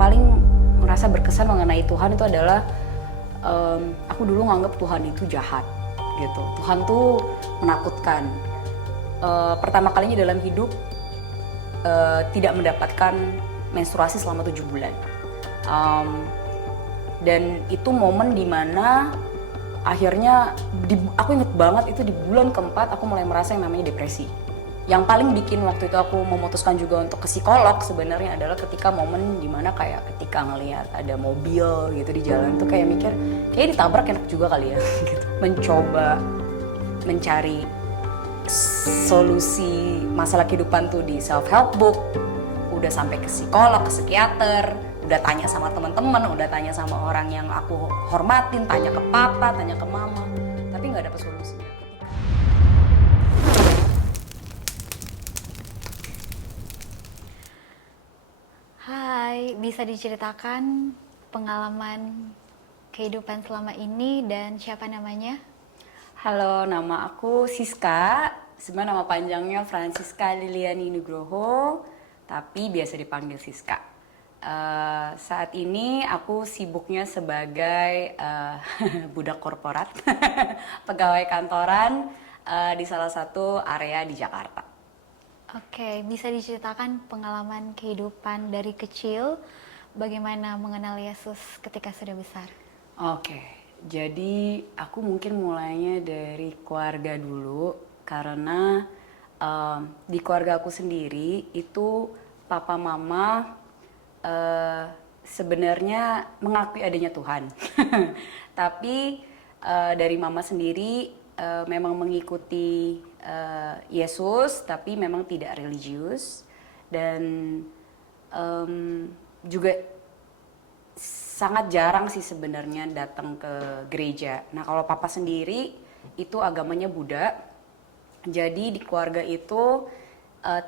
paling merasa berkesan mengenai Tuhan itu adalah aku dulu nganggap Tuhan itu jahat gitu. Tuhan tuh menakutkan. Pertama kalinya dalam hidup tidak mendapatkan menstruasi selama 7 bulan. Dan itu momen dimana akhirnya aku inget banget itu di bulan keempat aku mulai merasa yang namanya depresi. Yang paling bikin waktu itu aku memutuskan juga untuk ke psikolog sebenarnya adalah ketika momen dimana kayak ketika ngelihat ada mobil gitu di jalan tuh kayak mikir kayak ditabrak enak juga kali ya gitu. Mencoba mencari solusi masalah kehidupan tuh di self help book, udah sampai ke psikolog, ke psikiater, udah tanya sama teman-teman, udah tanya sama orang yang aku hormatin, tanya ke papa, tanya ke mama, tapi nggak dapet solusinya. Hai, bisa diceritakan pengalaman kehidupan selama ini dan siapa namanya? Halo, nama aku Siska. Sebenarnya nama panjangnya Francisca Liliani Nugroho, tapi biasa dipanggil Siska. Saat ini aku sibuknya sebagai budak korporat, pegawai kantoran di salah satu area di Jakarta. Oke, bisa diceritakan pengalaman kehidupan dari kecil, bagaimana mengenal Yesus ketika sudah besar? Oke, jadi aku mungkin mulainya dari keluarga dulu karena di keluarga aku sendiri itu papa mama sebenarnya mengakui adanya Tuhan, tapi dari mama sendiri memang mengikuti Yesus, tapi memang tidak religius dan juga sangat jarang sih sebenarnya datang ke gereja. Nah kalau papa sendiri itu agamanya Buddha, jadi di keluarga itu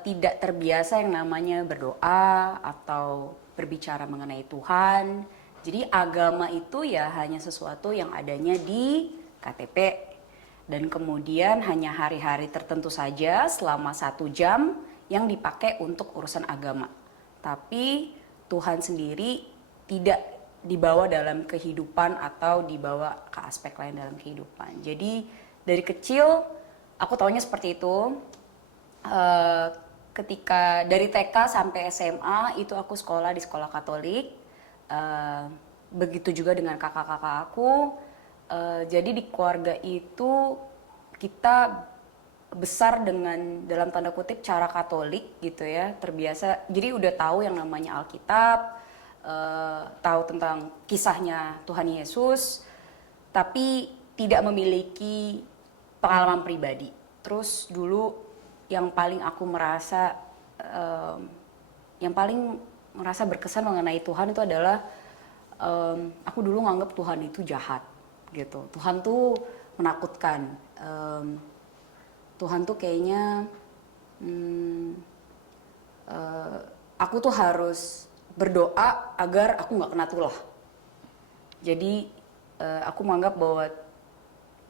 tidak terbiasa yang namanya berdoa atau berbicara mengenai Tuhan. Jadi agama itu ya hanya sesuatu yang adanya di KTP dan kemudian hanya hari-hari tertentu saja selama 1 jam yang dipakai untuk urusan agama. Tapi Tuhan sendiri tidak dibawa dalam kehidupan atau dibawa ke aspek lain dalam kehidupan. Jadi dari kecil aku taunya seperti itu. Ketika dari TK sampai SMA itu aku sekolah di sekolah Katolik. Begitu juga dengan kakak-kakak aku. Jadi di keluarga itu kita besar dengan dalam tanda kutip cara Katolik gitu ya, terbiasa. Jadi udah tahu yang namanya Alkitab. Tahu tentang kisahnya Tuhan Yesus, tapi tidak memiliki pengalaman pribadi. Terus dulu yang paling aku merasa, yang paling merasa berkesan mengenai Tuhan itu adalah aku dulu nganggap Tuhan itu jahat, gitu. Tuhan tuh menakutkan. Tuhan tuh kayaknya aku tuh harus berdoa agar aku nggak kena tulah. Jadi aku menganggap bahwa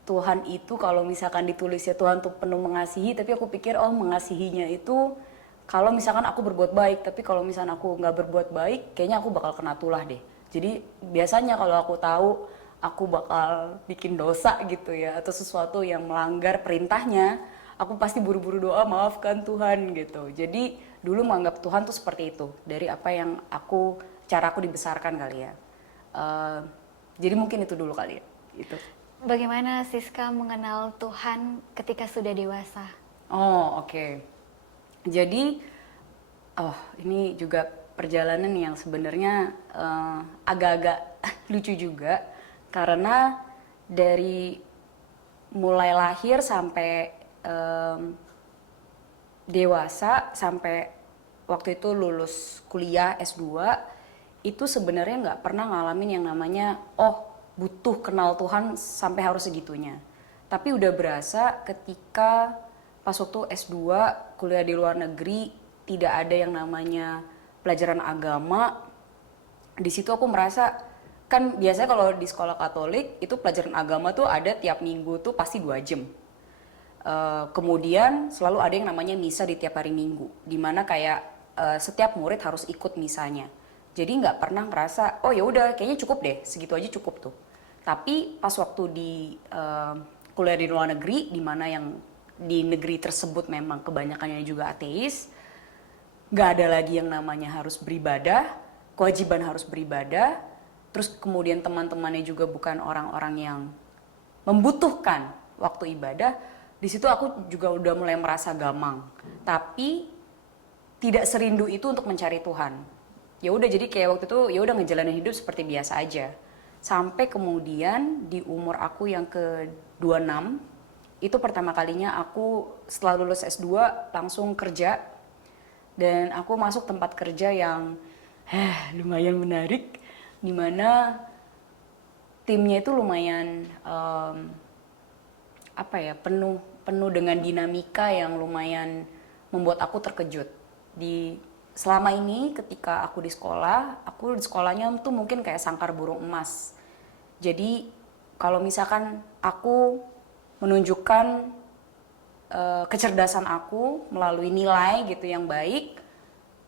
Tuhan itu kalau misalkan ditulisnya Tuhan tuh penuh mengasihi, tapi aku pikir oh mengasihinya itu kalau misalkan aku berbuat baik, tapi kalau misalkan aku nggak berbuat baik, kayaknya aku bakal kena tulah deh. Jadi biasanya kalau aku tahu aku bakal bikin dosa gitu ya, atau sesuatu yang melanggar perintahnya, aku pasti buru-buru doa maafkan Tuhan gitu. Jadi dulu menganggap Tuhan tuh seperti itu dari apa yang cara aku dibesarkan kali ya. Jadi mungkin itu dulu kali ya. Itu. Bagaimana Siska mengenal Tuhan ketika sudah dewasa? Oh oke. Jadi ini juga perjalanan yang sebenarnya agak-agak lucu juga karena dari mulai lahir sampai dewasa sampai waktu itu lulus kuliah S2 itu sebenarnya nggak pernah ngalamin yang namanya butuh kenal Tuhan sampai harus segitunya. Tapi udah berasa ketika pas waktu S2 kuliah di luar negeri tidak ada yang namanya pelajaran agama. Di situ aku merasa kan biasanya kalau di sekolah Katolik itu pelajaran agama tuh ada tiap minggu tuh pasti 2 jam. Kemudian selalu ada yang namanya misa di tiap hari Minggu, dimana kayak setiap murid harus ikut misanya. Jadi nggak pernah ngerasa, oh ya udah kayaknya cukup deh, segitu aja cukup tuh. Tapi pas waktu di kuliah di luar negeri, di mana yang di negeri tersebut memang kebanyakannya juga ateis, nggak ada lagi yang namanya harus beribadah, kewajiban harus beribadah, terus kemudian teman-temannya juga bukan orang-orang yang membutuhkan waktu ibadah. Di situ aku juga udah mulai merasa gamang, tapi tidak serindu itu untuk mencari Tuhan. Ya udah, jadi kayak waktu itu ya udah ngejalanin hidup seperti biasa aja. Sampai kemudian di umur aku yang ke-26, itu pertama kalinya aku setelah lulus S2 langsung kerja. Dan aku masuk tempat kerja yang lumayan menarik, dimana timnya itu lumayan penuh dengan dinamika yang lumayan membuat aku terkejut. Selama ini ketika aku di sekolahnya tuh mungkin kayak sangkar burung emas. Jadi kalau misalkan aku menunjukkan kecerdasan aku melalui nilai gitu yang baik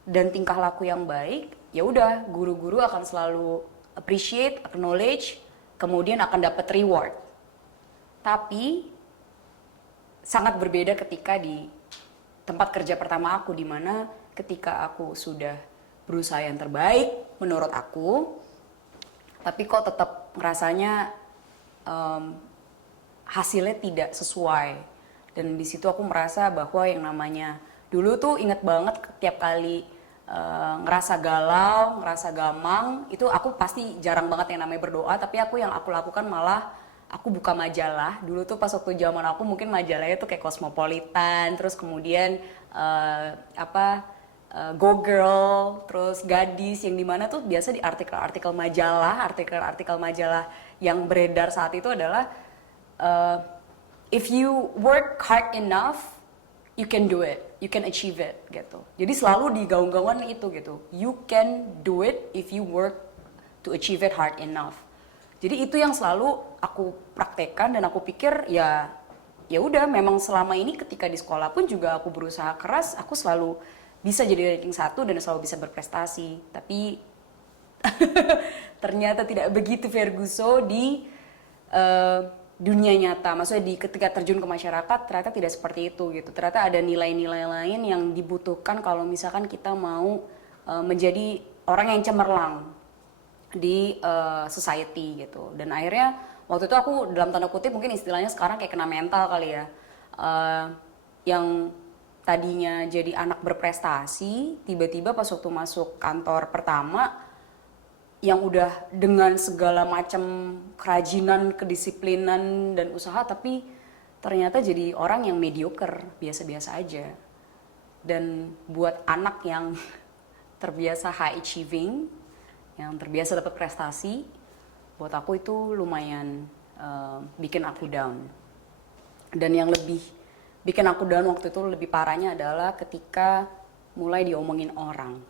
dan tingkah laku yang baik, ya udah guru-guru akan selalu appreciate, acknowledge, kemudian akan dapat reward. Tapi sangat berbeda ketika di tempat kerja pertama aku, di mana ketika aku sudah berusaha yang terbaik menurut aku, tapi kok tetap ngerasanya hasilnya tidak sesuai. Dan di situ aku merasa bahwa yang namanya dulu tuh inget banget tiap kali ngerasa galau, ngerasa gamang, itu aku pasti jarang banget yang namanya berdoa, tapi yang aku lakukan malah aku buka majalah. Dulu tuh pas waktu zaman aku mungkin majalahnya tuh kayak Cosmopolitan, terus kemudian Go Girl, terus Gadis, yang dimana tuh biasa di artikel-artikel majalah yang beredar saat itu adalah if you work hard enough, you can do it, you can achieve it gitu. Jadi selalu di gaung-gaungan itu gitu, you can do it if you work to achieve it hard enough. Jadi itu yang selalu aku praktekkan, dan aku pikir ya udah, memang selama ini ketika di sekolah pun juga aku berusaha keras, aku selalu bisa jadi ranking 1 dan selalu bisa berprestasi. Tapi ternyata tidak begitu Ferguso di dunia nyata. Maksudnya ketika terjun ke masyarakat ternyata tidak seperti itu gitu. Ternyata ada nilai-nilai lain yang dibutuhkan kalau misalkan kita mau menjadi orang yang cemerlang di society gitu. Dan akhirnya waktu itu aku dalam tanda kutip mungkin istilahnya sekarang kayak kena mental kali ya, yang tadinya jadi anak berprestasi, tiba-tiba pas waktu masuk kantor pertama yang udah dengan segala macam kerajinan, kedisiplinan dan usaha, tapi ternyata jadi orang yang mediocre, biasa-biasa aja. Dan buat anak yang terbiasa high achieving, yang terbiasa dapat prestasi, buat aku itu lumayan bikin aku down. Dan yang lebih bikin aku down waktu itu lebih parahnya adalah ketika mulai diomongin orang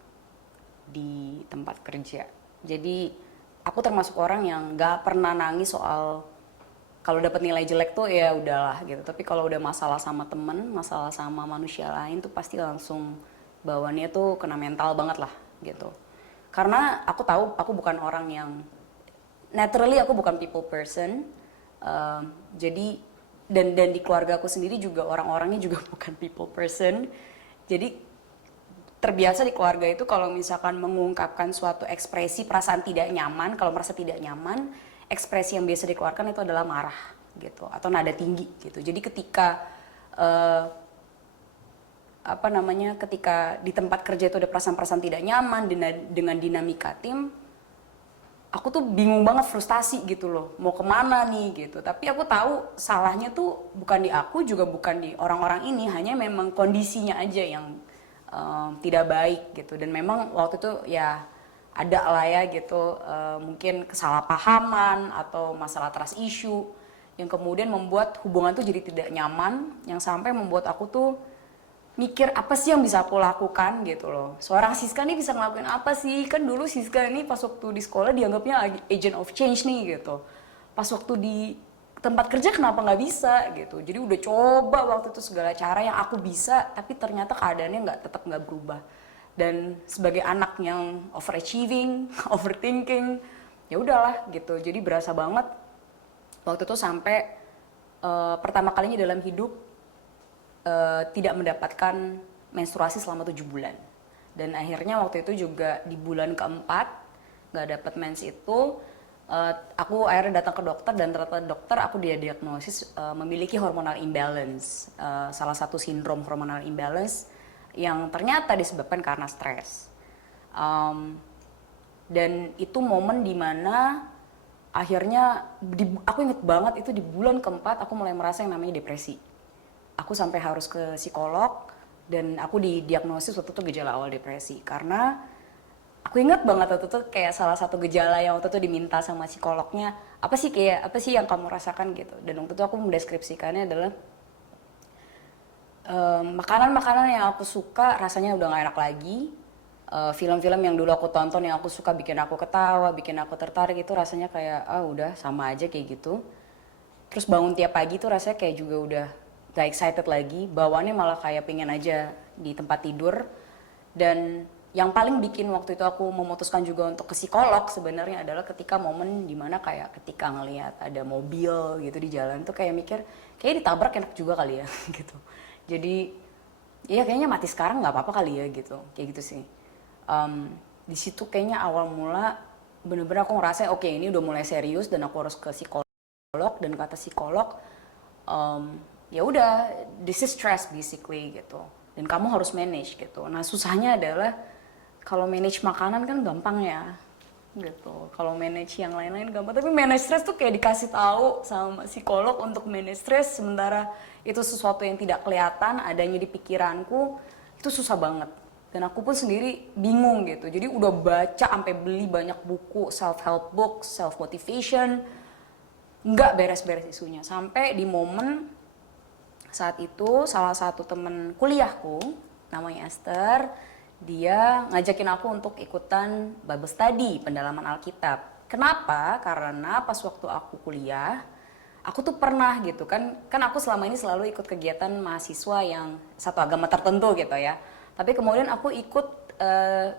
di tempat kerja. Jadi aku termasuk orang yang gak pernah nangis soal kalau dapat nilai jelek tuh ya udahlah gitu. Tapi kalau udah masalah sama temen, masalah sama manusia lain tuh pasti langsung bawaannya tuh kena mental banget lah gitu. Karena aku tahu aku bukan orang yang, naturally aku bukan people person. Jadi dan di keluarga aku sendiri juga orang-orangnya juga bukan people person. Jadi terbiasa di keluarga itu kalau misalkan mengungkapkan suatu ekspresi perasaan tidak nyaman, kalau merasa tidak nyaman, ekspresi yang biasa dikeluarkan itu adalah marah gitu atau nada tinggi gitu. Jadi ketika ketika di tempat kerja itu ada perasaan-perasaan tidak nyaman dengan dinamika tim, aku tuh bingung banget, frustasi gitu loh, mau kemana nih gitu. Tapi aku tahu salahnya tuh bukan di aku, juga bukan di orang-orang ini, hanya memang kondisinya aja yang tidak baik gitu. Dan memang waktu itu ya ada lah ya gitu, mungkin kesalahpahaman atau masalah trust issue yang kemudian membuat hubungan tuh jadi tidak nyaman, yang sampai membuat aku tuh mikir apa sih yang bisa aku lakukan gitu loh. Seorang Siska nih bisa ngelakuin apa sih? Kan dulu Siska ini pas waktu di sekolah dianggapnya agent of change nih gitu. Pas waktu di tempat kerja kenapa nggak bisa gitu. Jadi udah coba waktu itu segala cara yang aku bisa, tapi ternyata keadaannya tetap nggak berubah. Dan sebagai anak yang overachieving, overthinking, ya udahlah gitu. Jadi berasa banget waktu itu sampai pertama kalinya dalam hidup tidak mendapatkan menstruasi selama 7 bulan. Dan akhirnya waktu itu juga di bulan keempat nggak dapat mens itu, aku akhirnya datang ke dokter dan ternyata dokter aku diagnosis memiliki hormonal imbalance, salah satu sindrom hormonal imbalance yang ternyata disebabkan karena stres. Dan itu momen dimana akhirnya aku inget banget itu di bulan keempat aku mulai merasa yang namanya depresi. Aku sampai harus ke psikolog dan aku didiagnosis waktu itu gejala awal depresi karena aku inget banget waktu itu kayak salah satu gejala yang waktu itu diminta sama psikolognya, apa sih yang kamu rasakan gitu. Dan waktu itu aku mendeskripsikannya adalah makanan-makanan yang aku suka rasanya udah gak enak lagi. Film-film yang dulu aku tonton yang aku suka bikin aku ketawa, bikin aku tertarik itu rasanya kayak udah sama aja kayak gitu. Terus bangun tiap pagi tuh rasanya kayak juga udah gak excited lagi, bawaannya malah kayak pengen aja di tempat tidur. Dan yang paling bikin waktu itu aku memutuskan juga untuk ke psikolog sebenarnya adalah ketika momen dimana kayak ketika ngelihat ada mobil gitu di jalan tuh kayak mikir kayak ditabrak enak juga kali ya gitu. Jadi ya kayaknya mati sekarang nggak apa-apa kali ya gitu, kayak gitu sih. Di situ kayaknya awal mula bener-bener aku ngerasa oke, ini udah mulai serius dan aku harus ke psikolog. Dan kata psikolog ya udah, this is stress basically gitu, dan kamu harus manage gitu. Nah susahnya adalah kalau manage makanan kan gampang ya gitu, kalau manage yang lain-lain gampang, tapi manage stress tuh kayak dikasih tahu sama psikolog untuk manage stress, sementara itu sesuatu yang tidak kelihatan adanya di pikiranku, itu susah banget. Dan aku pun sendiri bingung gitu, jadi udah baca sampai beli banyak buku self help book, self motivation, nggak beres-beres isunya. Sampai di momen saat itu salah satu temen kuliahku namanya Esther, dia ngajakin aku untuk ikutan Bible study, pendalaman Alkitab. Kenapa? Karena pas waktu aku kuliah, aku tuh pernah gitu kan aku selama ini selalu ikut kegiatan mahasiswa yang satu agama tertentu gitu ya. Tapi kemudian aku ikut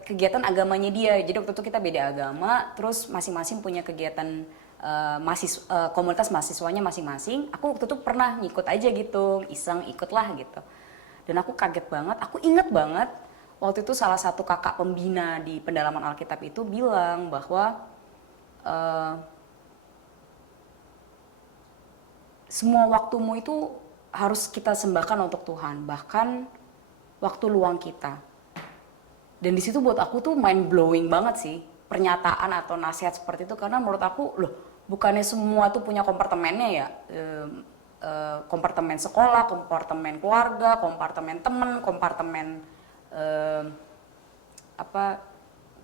kegiatan agamanya dia. Jadi waktu itu kita beda agama, terus masing-masing punya kegiatan komunitas mahasiswanya masing-masing. Aku waktu itu pernah ngikut aja gitu, iseng ikutlah gitu. Dan aku kaget banget, aku inget banget waktu itu salah satu kakak pembina di pendalaman Alkitab itu bilang bahwa semua waktumu itu harus kita sembahkan untuk Tuhan, bahkan waktu luang kita. Dan di situ buat aku tuh mind blowing banget sih pernyataan atau nasihat seperti itu, karena menurut aku loh, bukannya semua tuh punya kompartemennya ya, kompartemen sekolah, kompartemen keluarga, kompartemen temen, kompartemen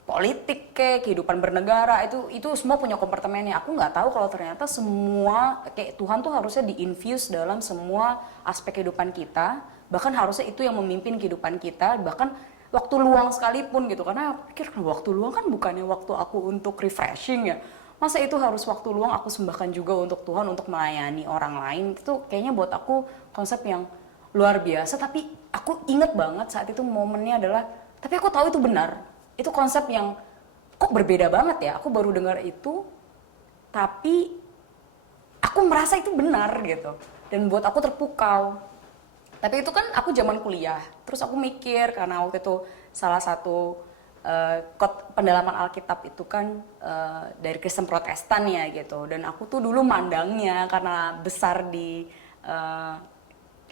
politik kehidupan bernegara, itu semua punya kompartemennya. Aku nggak tahu kalau ternyata semua kayak Tuhan tuh harusnya diinfuse dalam semua aspek kehidupan kita, bahkan harusnya itu yang memimpin kehidupan kita, bahkan waktu luang sekalipun gitu. Karena aku pikir waktu luang kan bukannya waktu aku untuk refreshing ya, masa itu harus waktu luang aku sembahkan juga untuk Tuhan, untuk melayani orang lain. Itu kayaknya buat aku konsep yang luar biasa. Tapi aku inget banget saat itu momennya adalah, tapi aku tahu itu benar, itu konsep yang kok berbeda banget ya. Aku baru dengar itu tapi aku merasa itu benar gitu, dan buat aku terpukau. Tapi itu kan aku zaman kuliah, terus aku mikir karena waktu itu salah satu pendalaman Alkitab itu kan dari Kristen Protestan ya gitu, dan aku tuh dulu mandangnya karena besar di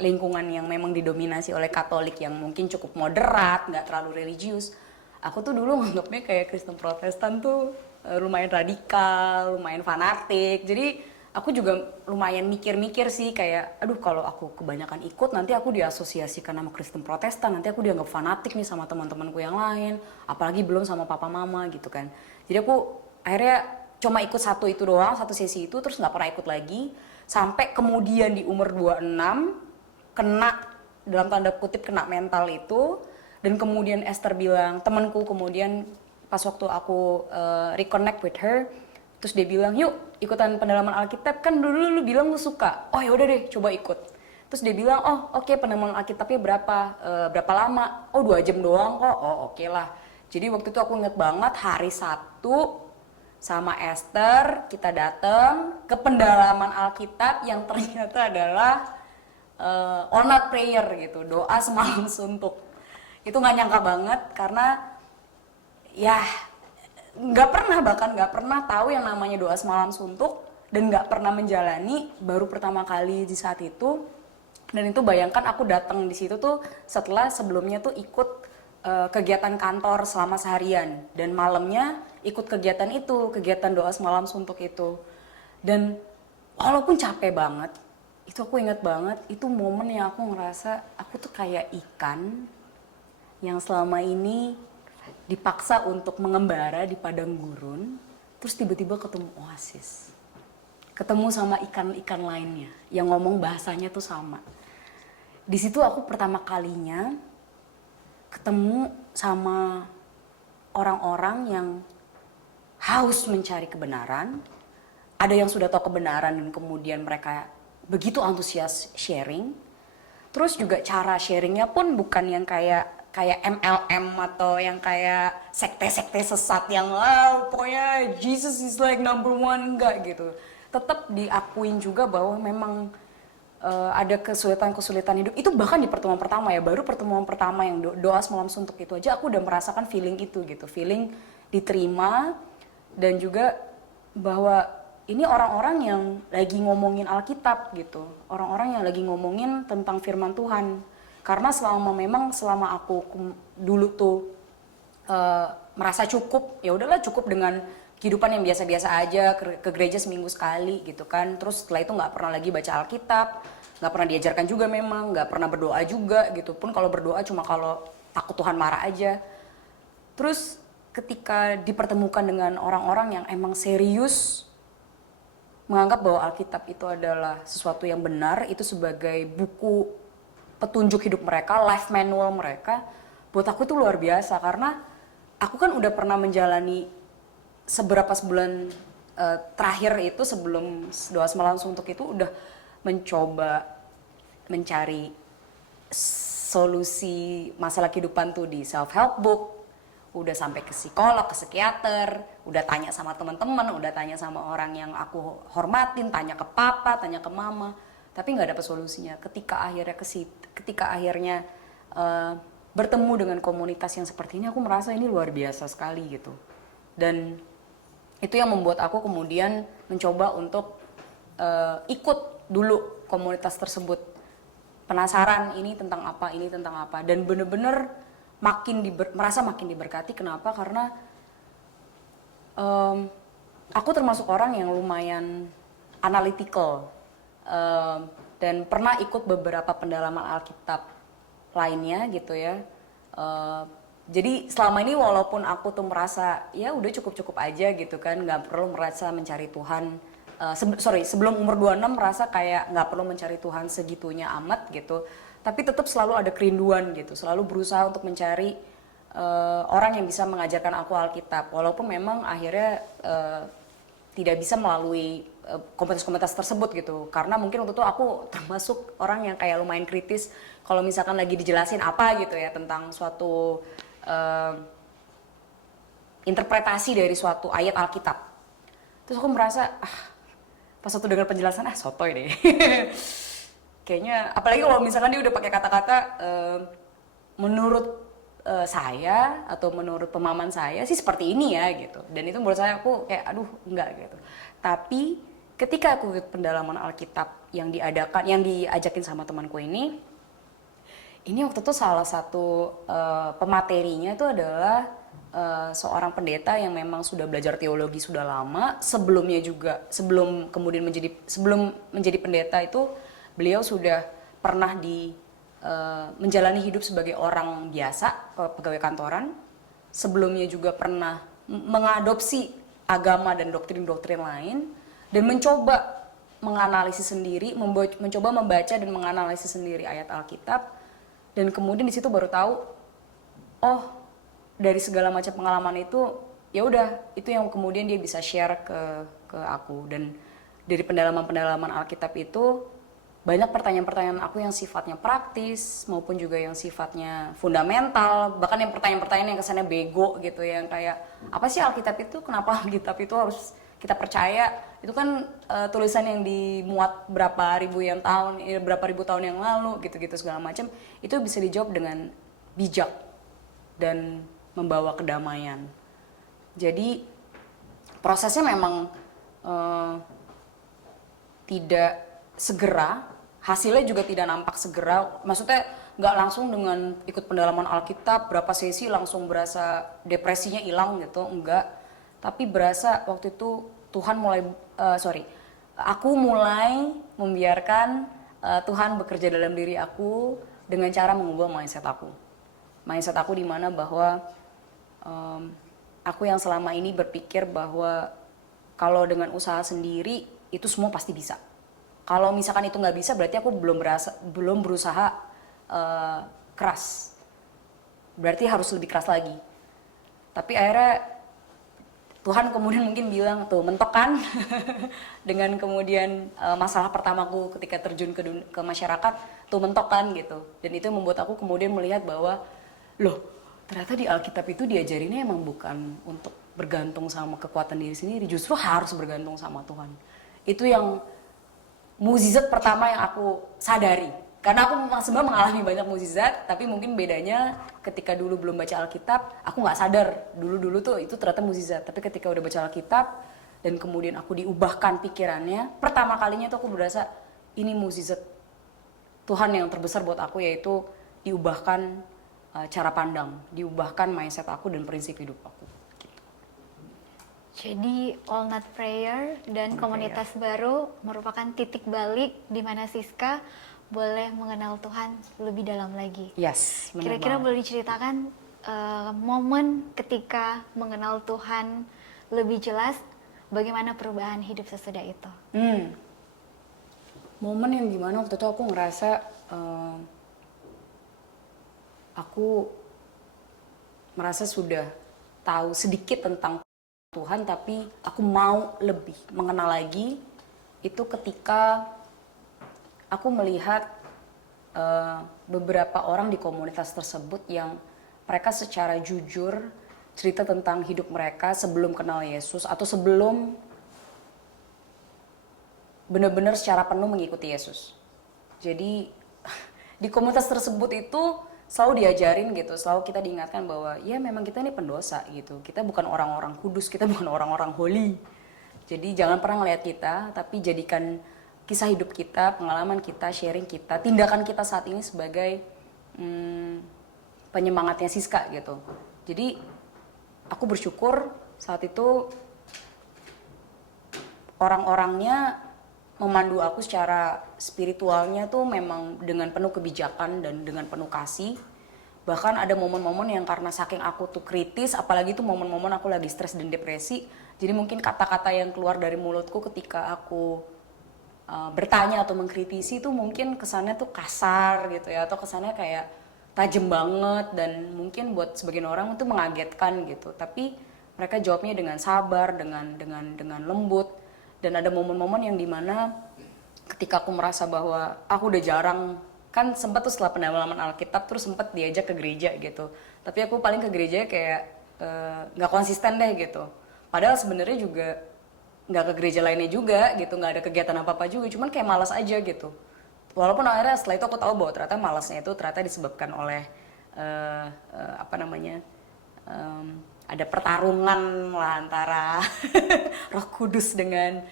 lingkungan yang memang didominasi oleh Katolik yang mungkin cukup moderat, nggak terlalu religius. Aku tuh dulu nganggapnya kayak Kristen Protestan tuh lumayan radikal, lumayan fanatik. Jadi aku juga lumayan mikir-mikir sih kayak, aduh kalau aku kebanyakan ikut nanti aku diasosiasikan sama Kristen Protestan, nanti aku dianggap fanatik nih sama teman-temanku yang lain, apalagi belum sama papa mama gitu kan. Jadi aku akhirnya cuma ikut satu itu doang, satu sesi itu, terus nggak pernah ikut lagi. Sampai kemudian di umur 26 kena, dalam tanda kutip kena mental itu, dan kemudian Esther bilang, temanku kemudian pas waktu aku reconnect with her, terus dia bilang, yuk ikutan pendalaman Alkitab, kan dulu lu bilang lu suka, oh ya udah deh coba ikut. Terus dia bilang, oh oke, pendalaman Alkitabnya berapa lama? Oh 2 jam doang kok. Oh oke lah. Jadi waktu itu aku inget banget hari Sabtu sama Esther kita datang ke pendalaman Alkitab yang ternyata adalah all night prayer gitu, doa semalam suntuk. Itu nggak nyangka banget karena ya bahkan nggak pernah tahu yang namanya doa semalam suntuk dan nggak pernah menjalani, baru pertama kali di saat itu. Dan itu bayangkan aku datang di situ tuh setelah sebelumnya tuh ikut kegiatan kantor selama seharian dan malamnya ikut kegiatan doa semalam suntuk itu. Dan walaupun capek banget, itu aku ingat banget itu momen yang aku ngerasa aku tuh kayak ikan yang selama ini dipaksa untuk mengembara di padang gurun, terus tiba-tiba ketemu oasis. Ketemu sama ikan-ikan lainnya yang ngomong bahasanya tuh sama. Di situ aku pertama kalinya ketemu sama orang-orang yang haus mencari kebenaran. Ada yang sudah tahu kebenaran dan kemudian mereka begitu antusias sharing. Terus juga cara sharingnya pun bukan yang kayak MLM atau yang kayak sekte-sekte sesat yang pokoknya Jesus is like number one, enggak gitu. Tetap diakuin juga bahwa memang ada kesulitan-kesulitan hidup. Itu bahkan di pertemuan pertama ya, baru pertemuan pertama yang doa semalam suntuk itu aja aku udah merasakan feeling itu gitu, feeling diterima dan juga bahwa ini orang-orang yang lagi ngomongin Alkitab gitu, orang-orang yang lagi ngomongin tentang firman Tuhan. Karena selama aku dulu tuh merasa cukup, ya udahlah cukup dengan kehidupan yang biasa-biasa aja, ke gereja seminggu sekali gitu kan. Terus setelah itu nggak pernah lagi baca Alkitab, nggak pernah diajarkan juga memang, nggak pernah berdoa juga gitu. Pun kalau berdoa cuma kalau takut Tuhan marah aja. Terus ketika dipertemukan dengan orang-orang yang emang serius menganggap bahwa Alkitab itu adalah sesuatu yang benar, itu sebagai buku petunjuk hidup mereka, life manual mereka, buat aku itu luar biasa. Karena aku kan udah pernah menjalani seberapa sebulan terakhir itu sebelum doa semalam suntuk itu udah mencoba mencari solusi masalah kehidupan tuh di self help book, udah sampai ke psikolog, ke psikiater, udah tanya sama teman-teman, udah tanya sama orang yang aku hormatin, tanya ke papa, tanya ke mama, tapi nggak dapet solusinya. Ketika akhirnya bertemu dengan komunitas yang seperti ini, aku merasa ini luar biasa sekali gitu. Dan itu yang membuat aku kemudian mencoba untuk ikut dulu komunitas tersebut. Penasaran ini tentang apa, dan bener-bener merasa makin diberkati. Kenapa? Karena aku termasuk orang yang lumayan analytical dan pernah ikut beberapa pendalaman Alkitab lainnya gitu ya. Jadi selama ini walaupun aku tuh merasa ya udah cukup-cukup aja gitu kan, nggak perlu merasa mencari Tuhan. Sebelum umur 26 merasa kayak nggak perlu mencari Tuhan segitunya amat gitu. Tapi tetap selalu ada kerinduan gitu, selalu berusaha untuk mencari orang yang bisa mengajarkan aku Alkitab. Walaupun memang akhirnya tidak bisa melalui komunitas-komunitas tersebut gitu. Karena mungkin waktu itu aku termasuk orang yang kayak lumayan kritis kalau misalkan lagi dijelasin apa gitu ya tentang suatu interpretasi dari suatu ayat Alkitab. Terus aku merasa pas aku dengar penjelasan sotoy deh. Kayaknya apalagi kalau misalkan dia udah pakai kata-kata menurut saya atau menurut pemahaman saya sih seperti ini ya gitu. Dan itu menurut saya aku kayak enggak gitu. Tapi ketika aku ikut pendalaman Alkitab yang diajakin sama temanku ini waktu itu salah satu pematerinya itu adalah seorang pendeta yang memang sudah belajar teologi sudah lama. Sebelum menjadi pendeta itu beliau sudah pernah menjalani hidup sebagai orang biasa, pegawai kantoran. Sebelumnya juga pernah mengadopsi agama dan doktrin-doktrin lain dan mencoba menganalisis sendiri, mencoba membaca dan menganalisis sendiri ayat Alkitab. Dan kemudian di situ baru tahu, dari segala macam pengalaman itu, ya udah itu yang kemudian dia bisa share ke aku. Dan dari pendalaman Alkitab itu banyak pertanyaan-pertanyaan aku yang sifatnya praktis maupun juga yang sifatnya fundamental, bahkan yang pertanyaan-pertanyaan yang kesannya bego gitu, yang kayak apa sih Alkitab itu, kenapa Alkitab itu harus kita percaya, itu kan tulisan yang dimuat berapa ribu tahun yang lalu gitu-gitu segala macam, itu bisa dijawab dengan bijak dan membawa kedamaian. Jadi prosesnya memang tidak segera, hasilnya juga tidak nampak segera. Maksudnya nggak langsung dengan ikut pendalaman Alkitab berapa sesi langsung berasa depresinya hilang gitu, enggak. Tapi berasa waktu itu Tuhan aku mulai membiarkan Tuhan bekerja dalam diri aku dengan cara mengubah mindset aku. Mindset aku di mana bahwa aku yang selama ini berpikir bahwa kalau dengan usaha sendiri itu semua pasti bisa. Kalau misalkan itu nggak bisa, berarti aku belum berusaha keras. Berarti harus lebih keras lagi. Tapi akhirnya Tuhan kemudian mungkin bilang, tuh mentok kan? Dengan kemudian masalah pertamaku ketika terjun ke masyarakat, tuh mentok kan gitu. Dan itu membuat aku kemudian melihat bahwa, loh ternyata di Alkitab itu diajarinnya emang bukan untuk bergantung sama kekuatan diri sendiri, justru harus bergantung sama Tuhan. Itu yang mukjizat pertama yang aku sadari, karena aku sebenarnya mengalami banyak mukjizat, tapi mungkin bedanya ketika dulu belum baca Alkitab, aku nggak sadar dulu tuh itu ternyata mukjizat. Tapi ketika udah baca Alkitab dan kemudian aku diubahkan pikirannya, pertama kalinya tuh aku berasa ini mukjizat Tuhan yang terbesar buat aku, yaitu diubahkan cara pandang, diubahkan mindset aku dan prinsip hidup aku. Jadi All Night Prayer dan komunitas baru merupakan titik balik di mana Siska boleh mengenal Tuhan lebih dalam lagi. Yes, benar Kira-kira banget. boleh diceritakan momen ketika mengenal Tuhan lebih jelas, bagaimana perubahan hidup sesudah itu? Momen yang gimana waktu itu aku ngerasa aku merasa sudah tahu sedikit tentang Tuhan, tapi aku mau lebih mengenal lagi. Itu ketika aku melihat beberapa orang di komunitas tersebut yang mereka secara jujur cerita tentang hidup mereka sebelum kenal Yesus atau sebelum benar-benar secara penuh mengikuti Yesus. Jadi di komunitas tersebut itu selalu diajarin gitu, selalu kita diingatkan bahwa ya memang kita ini pendosa gitu. Kita bukan orang-orang kudus, kita bukan orang-orang holy. Jadi jangan pernah ngelihat kita, tapi jadikan kisah hidup kita, pengalaman kita, sharing kita, tindakan kita saat ini sebagai penyemangatnya Siska gitu. Jadi aku bersyukur saat itu orang-orangnya memandu aku secara spiritualnya tuh memang dengan penuh kebijakan dan dengan penuh kasih. Bahkan ada momen-momen yang karena saking aku tuh kritis, apalagi tuh momen-momen aku lagi stres dan depresi, jadi mungkin kata-kata yang keluar dari mulutku ketika aku bertanya atau mengkritisi tuh mungkin kesannya tuh kasar gitu ya, atau kesannya kayak tajam banget, dan mungkin buat sebagian orang itu mengagetkan gitu. Tapi mereka jawabnya dengan sabar, dengan lembut. Dan ada momen-momen yang dimana ketika aku merasa bahwa aku udah jarang, kan sempat tuh setelah pendalaman Alkitab terus sempat diajak ke gereja gitu, tapi aku paling ke gereja kayak nggak konsisten deh gitu. Padahal sebenarnya juga nggak ke gereja lainnya juga gitu, nggak ada kegiatan apa-apa juga, cuman kayak malas aja gitu. Walaupun akhirnya setelah itu aku tahu bahwa ternyata malasnya itu ternyata disebabkan oleh ada pertarungan lah antara Roh Kudus dengan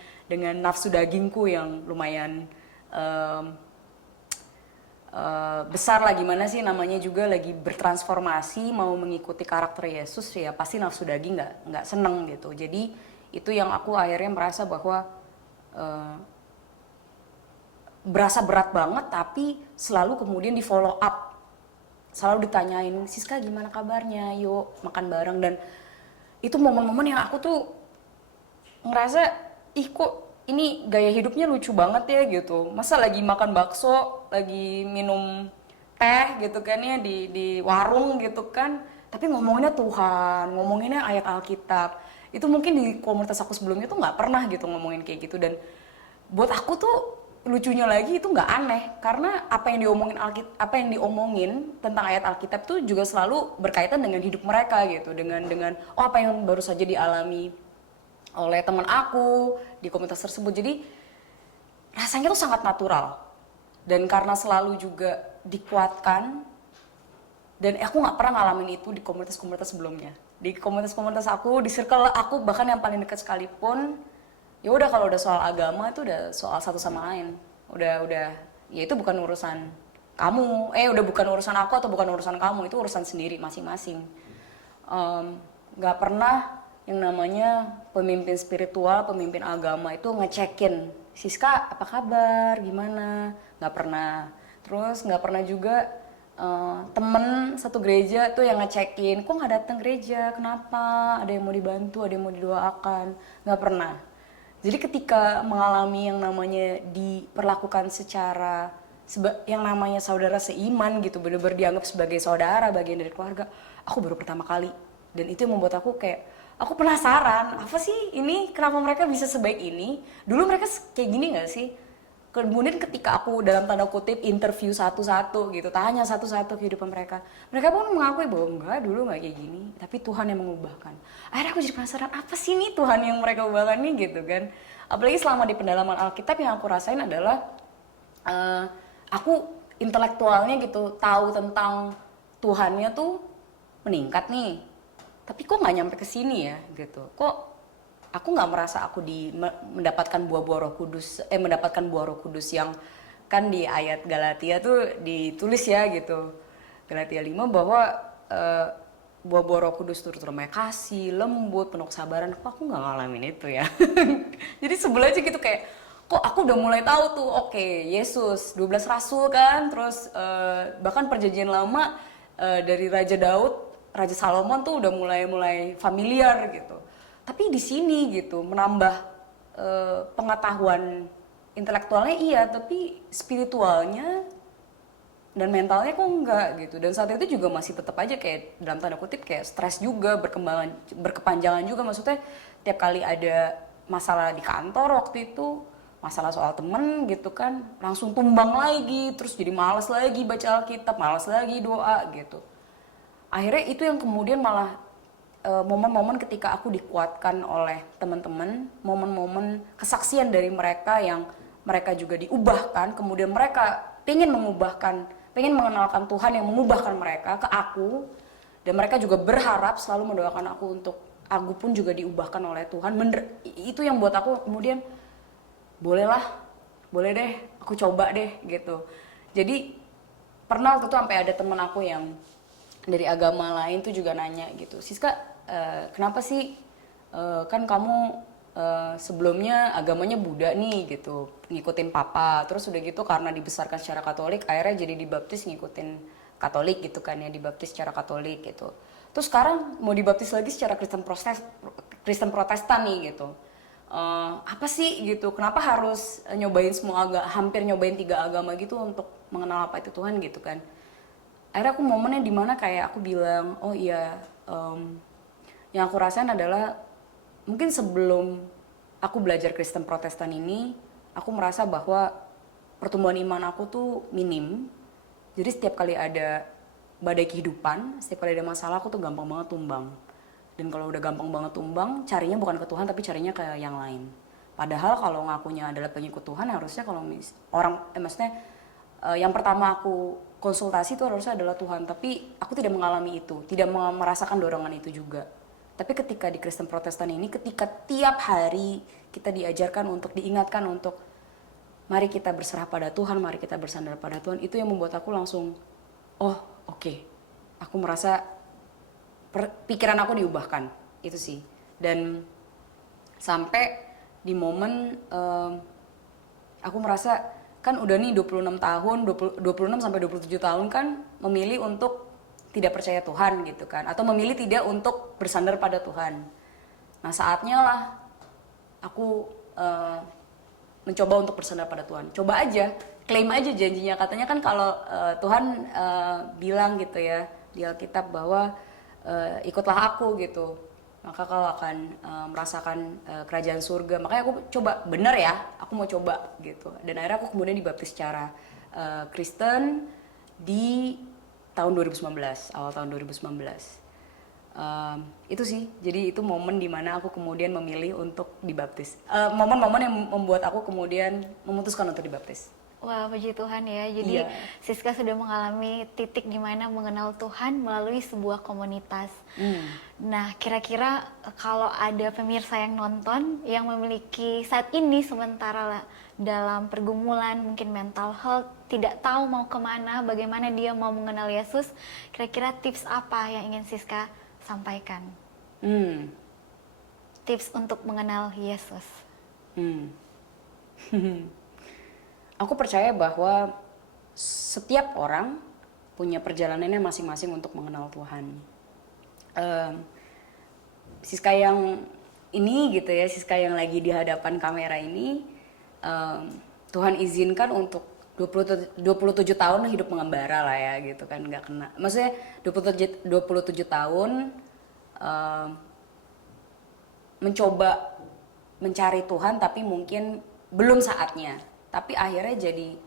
nafsu dagingku yang lumayan besar lah. Gimana sih namanya, juga lagi bertransformasi mau mengikuti karakter Yesus, ya pasti nafsu daging nggak seneng gitu. Jadi itu yang aku akhirnya merasa bahwa berasa berat banget, tapi selalu kemudian di follow up, selalu ditanyain, Siska gimana kabarnya, yuk makan bareng. Dan itu momen-momen yang aku tuh ngerasa, ih kok ini gaya hidupnya lucu banget ya gitu. Masa lagi makan bakso, lagi minum teh gitu kan ya di warung gitu kan, tapi ngomonginnya Tuhan, ngomonginnya ayat Alkitab. Itu mungkin di komunitas aku sebelumnya tuh nggak pernah gitu ngomongin kayak gitu. Dan buat aku tuh lucunya lagi itu nggak aneh karena apa yang diomongin tentang ayat Alkitab tuh juga selalu berkaitan dengan hidup mereka gitu, dengan oh apa yang baru saja dialami oleh teman aku di komunitas tersebut. Jadi rasanya tuh sangat natural, dan karena selalu juga dikuatkan, dan aku nggak pernah ngalamin itu di komunitas-komunitas sebelumnya. Di komunitas-komunitas aku, di circle aku, bahkan yang paling dekat sekalipun, ya udah kalau udah soal agama itu udah soal satu sama lain. Udah ya itu bukan urusan kamu, udah bukan urusan aku atau bukan urusan kamu, itu urusan sendiri masing-masing. Nggak pernah yang namanya pemimpin spiritual, pemimpin agama itu ngecekin, Siska apa kabar, gimana, nggak pernah. Terus nggak pernah juga temen satu gereja tuh yang ngecekin, kok nggak datang gereja, kenapa, ada yang mau dibantu, ada yang mau didoakan, nggak pernah. Jadi ketika mengalami yang namanya diperlakukan secara yang namanya saudara seiman gitu, bener-bener dianggap sebagai saudara, bagian dari keluarga, aku baru pertama kali. Dan itu yang membuat aku kayak, aku penasaran, apa sih ini, kenapa mereka bisa sebaik ini? Dulu mereka kayak gini gak sih? Kemudian ketika aku dalam tanda kutip interview satu-satu gitu, tanya satu-satu kehidupan mereka, mereka pun mengakui bahwa enggak, dulu nggak kayak gini, tapi Tuhan yang mengubahkan. Akhirnya aku jadi penasaran, apa sih nih Tuhan yang mereka ubahkan nih gitu kan. Apalagi selama di pendalaman Alkitab yang aku rasain adalah aku intelektualnya gitu, tahu tentang Tuhannya tuh meningkat nih, tapi kok nggak nyampe ke sini ya gitu, kok aku nggak merasa aku mendapatkan buah-buah Roh Kudus, mendapatkan buah Roh Kudus yang kan di ayat Galatia tuh ditulis ya gitu, Galatia 5 bahwa buah-buah Roh Kudus turut ramai kasih, lembut, penuh kesabaran. Kok aku nggak ngalamin itu ya? Jadi sebel aja gitu, kayak kok aku udah mulai tahu tuh, oke, Yesus 12 rasul kan, terus bahkan perjanjian lama dari Raja Daud, Raja Salomon tuh udah mulai familiar gitu. Tapi di sini gitu menambah pengetahuan intelektualnya iya, tapi spiritualnya dan mentalnya kok enggak gitu. Dan saat itu juga masih tetap aja kayak dalam tanda kutip kayak stres juga, berkepanjangan juga, maksudnya tiap kali ada masalah di kantor waktu itu, masalah soal temen gitu kan, langsung tumbang lagi, terus jadi malas lagi baca Alkitab, malas lagi doa gitu. Akhirnya itu yang kemudian malah momen-momen ketika aku dikuatkan oleh teman-teman, momen-momen kesaksian dari mereka yang mereka juga diubahkan, kemudian mereka pengen mengenalkan Tuhan yang mengubahkan mereka ke aku, dan mereka juga berharap selalu mendoakan aku untuk aku pun juga diubahkan oleh Tuhan. Itu yang buat aku kemudian boleh deh, aku coba deh gitu. Jadi pernah waktu itu sampai ada temen aku yang dari agama lain tuh juga nanya gitu, Siska, kenapa sih kan kamu sebelumnya agamanya Buddha nih gitu, ngikutin papa, terus udah gitu karena dibesarkan secara Katolik akhirnya jadi dibaptis ngikutin Katolik gitu kan ya, dibaptis secara Katolik gitu. Terus sekarang mau dibaptis lagi secara Kristen Protestan nih gitu. Apa sih gitu, kenapa harus nyobain hampir nyobain 3 agama gitu untuk mengenal apa itu Tuhan gitu kan. Akhirnya aku momennya dimana kayak aku bilang, oh iya, yang aku rasain adalah mungkin sebelum aku belajar Kristen Protestan ini, aku merasa bahwa pertumbuhan iman aku tuh minim. Jadi setiap kali ada badai kehidupan, setiap kali ada masalah, aku tuh gampang banget tumbang. Dan kalau udah gampang banget tumbang, carinya bukan ke Tuhan tapi carinya ke yang lain. Padahal kalau ngakunya adalah pengikut Tuhan, harusnya kalau maksudnya yang pertama aku konsultasi itu harusnya adalah Tuhan, tapi aku tidak mengalami itu, tidak merasakan dorongan itu juga. Tapi ketika di Kristen Protestan ini, ketika tiap hari kita diajarkan untuk diingatkan untuk mari kita berserah pada Tuhan, mari kita bersandar pada Tuhan, itu yang membuat aku langsung, oh oke. Aku merasa pikiran aku diubahkan, itu sih. Dan sampai di momen aku merasa kan udah nih 26 tahun, 26 sampai 27 tahun kan memilih untuk tidak percaya Tuhan gitu kan, atau memilih tidak untuk bersandar pada Tuhan. Nah saatnya lah aku mencoba untuk bersandar pada Tuhan. Coba aja, klaim aja janjinya. Katanya kan kalau Tuhan bilang gitu ya di Alkitab bahwa ikutlah aku gitu. maka kau akan merasakan kerajaan surga. Makanya aku coba, bener ya, aku mau coba gitu. Dan akhirnya aku kemudian dibaptis secara Kristen di tahun 2019, awal tahun 2019. Itu sih, jadi itu momen dimana aku kemudian memilih untuk dibaptis. Momen-momen yang membuat aku kemudian memutuskan untuk dibaptis. Wah, puji Tuhan ya. Jadi Iya. Siska sudah mengalami titik di mana mengenal Tuhan melalui sebuah komunitas. Nah, kira-kira kalau ada pemirsa yang nonton yang memiliki saat ini sementara lah dalam pergumulan, mungkin mental health, tidak tahu mau kemana, bagaimana dia mau mengenal Yesus, kira-kira tips apa yang ingin Siska sampaikan? Hmm. Tips untuk mengenal Yesus. Hmm. Aku percaya bahwa setiap orang punya perjalanannya masing-masing untuk mengenal Tuhan. Siska yang ini gitu ya, Siska yang lagi di hadapan kamera ini, Tuhan izinkan untuk 27 tahun hidup mengembara lah ya gitu kan, nggak kena. Maksudnya 27 tahun mencoba mencari Tuhan tapi mungkin belum saatnya. Tapi akhirnya jadi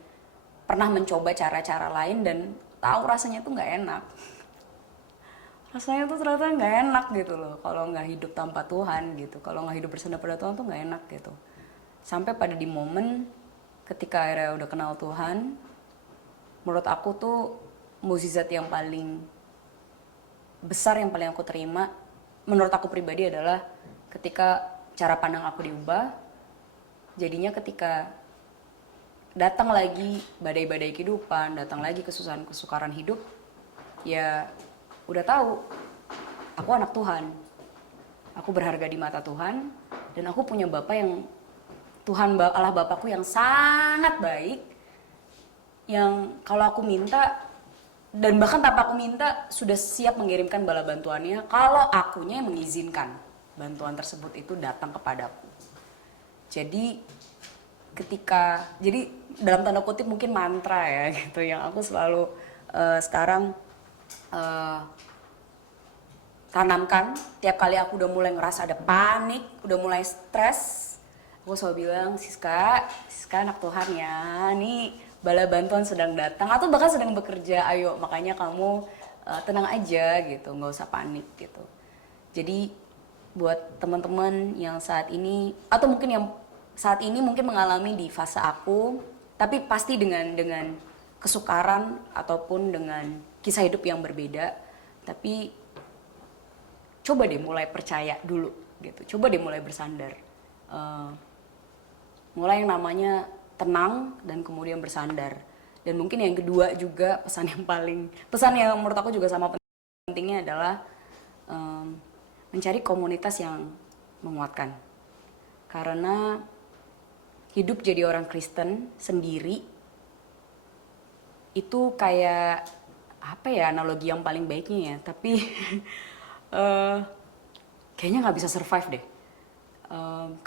pernah mencoba cara-cara lain dan tahu rasanya tuh nggak enak. Rasanya tuh ternyata nggak enak gitu loh kalau nggak hidup tanpa Tuhan gitu. Kalau nggak hidup bersandar pada Tuhan tuh nggak enak gitu. Sampai pada di momen ketika akhirnya udah kenal Tuhan, menurut aku tuh mukjizat yang paling besar yang paling aku terima, menurut aku pribadi adalah ketika cara pandang aku diubah. Jadinya ketika datang lagi badai-badai kehidupan, datang lagi kesusahan-kesukaran hidup, ya udah tahu aku anak Tuhan, aku berharga di mata Tuhan, dan aku punya Bapa yang Tuhan Allah Bapakku yang sangat baik, yang kalau aku minta dan bahkan tanpa aku minta sudah siap mengirimkan bala bantuannya kalau akunya yang mengizinkan bantuan tersebut itu datang kepadaku. Jadi jadi dalam tanda kutip mungkin mantra ya gitu yang aku selalu sekarang tanamkan tiap kali aku udah mulai ngerasa ada panik, udah mulai stres, aku selalu bilang, Siska anak Tuhan ya, nih bala bantuan sedang datang atau bahkan sedang bekerja, ayo makanya kamu tenang aja gitu, nggak usah panik gitu. Jadi buat teman-teman yang saat ini atau mungkin yang saat ini mungkin mengalami di fase aku, tapi pasti dengan kesukaran ataupun dengan kisah hidup yang berbeda, tapi coba deh mulai percaya dulu gitu, coba deh mulai bersandar, mulai yang namanya tenang dan kemudian bersandar. Dan mungkin yang kedua juga pesan yang menurut aku juga sama pentingnya adalah mencari komunitas yang menguatkan. Karena hidup jadi orang Kristen sendiri itu kayak apa ya, analogi yang paling baiknya ya, tapi kayaknya nggak bisa survive deh.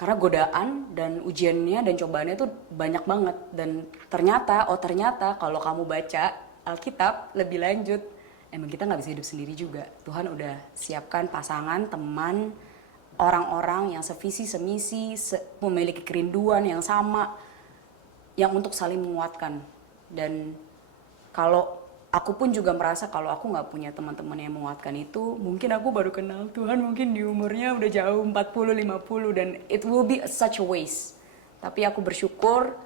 Karena godaan dan ujiannya dan cobaannya tuh banyak banget. Dan ternyata kalau kamu baca Alkitab lebih lanjut, emang kita nggak bisa hidup sendiri juga. Tuhan udah siapkan pasangan, teman, orang-orang yang sevisi, semisi, memiliki kerinduan yang sama, yang untuk saling menguatkan. Dan kalau aku pun juga merasa kalau aku nggak punya teman-teman yang menguatkan itu, mungkin aku baru kenal Tuhan mungkin di umurnya udah jauh 40-50 dan it will be such a waste. Tapi aku bersyukur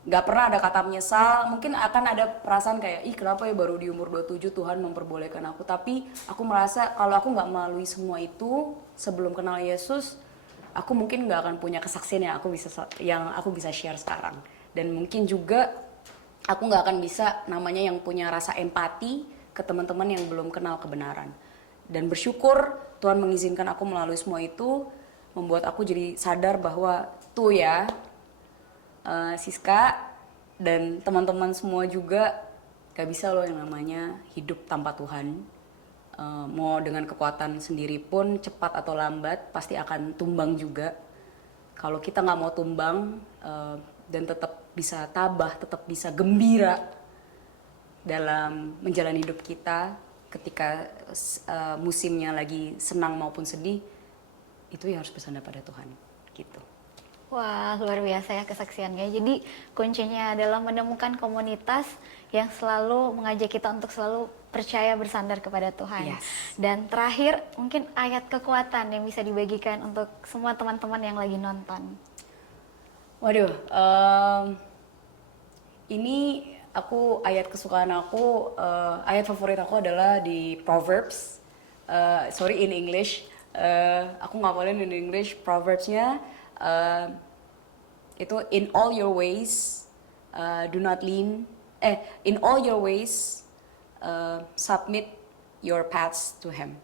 nggak pernah ada kata menyesal. Mungkin akan ada perasaan kayak, ih kenapa ya baru di umur 27 Tuhan memperbolehkan aku. Tapi aku merasa kalau aku nggak melalui semua itu sebelum kenal Yesus, aku mungkin nggak akan punya kesaksian yang aku bisa share sekarang. Dan mungkin juga aku nggak akan bisa namanya yang punya rasa empati ke teman-teman yang belum kenal kebenaran. Dan bersyukur Tuhan mengizinkan aku melalui semua itu, membuat aku jadi sadar bahwa tuh ya, Siska dan teman-teman semua juga gak bisa loh yang namanya hidup tanpa Tuhan. Mau dengan kekuatan sendiri pun cepat atau lambat pasti akan tumbang juga. Kalau kita nggak mau tumbang dan tetap bisa tabah, tetap bisa gembira dalam menjalani hidup kita, ketika musimnya lagi senang maupun sedih, itu ya harus bersandar pada Tuhan gitu. Wah, luar biasa ya kesaksiannya. Jadi kuncinya adalah menemukan komunitas yang selalu mengajak kita untuk selalu percaya bersandar kepada Tuhan. Yes. Dan terakhir, mungkin ayat kekuatan yang bisa dibagikan untuk semua teman-teman yang lagi nonton. Waduh, ini ayat kesukaan aku, ayat favorit aku adalah di Proverbs. Sorry in English, aku ngapalin in English. Proverbsnya itu in all your ways, in all your ways, submit your paths to Him.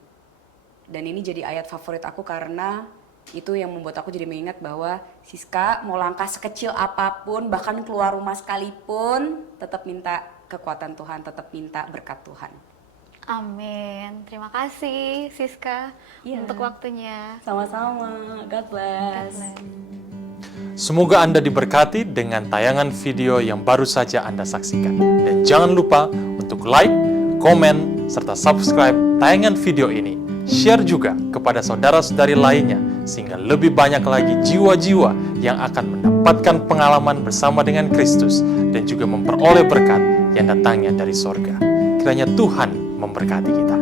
Dan ini jadi ayat favorit aku karena itu yang membuat aku jadi mengingat bahwa Siska mau langkah sekecil apapun, bahkan keluar rumah sekalipun, tetap minta kekuatan Tuhan, tetap minta berkat Tuhan. Amin. Terima kasih Siska untuk waktunya. Sama-sama. God bless. Semoga Anda diberkati dengan tayangan video yang baru saja Anda saksikan. Dan jangan lupa untuk like, komen, serta subscribe tayangan video ini. Share juga kepada saudara-saudari lainnya, sehingga lebih banyak lagi jiwa-jiwa yang akan mendapatkan pengalaman bersama dengan Kristus dan juga memperoleh berkat yang datangnya dari sorga. Kiranya Tuhan memberkati kita.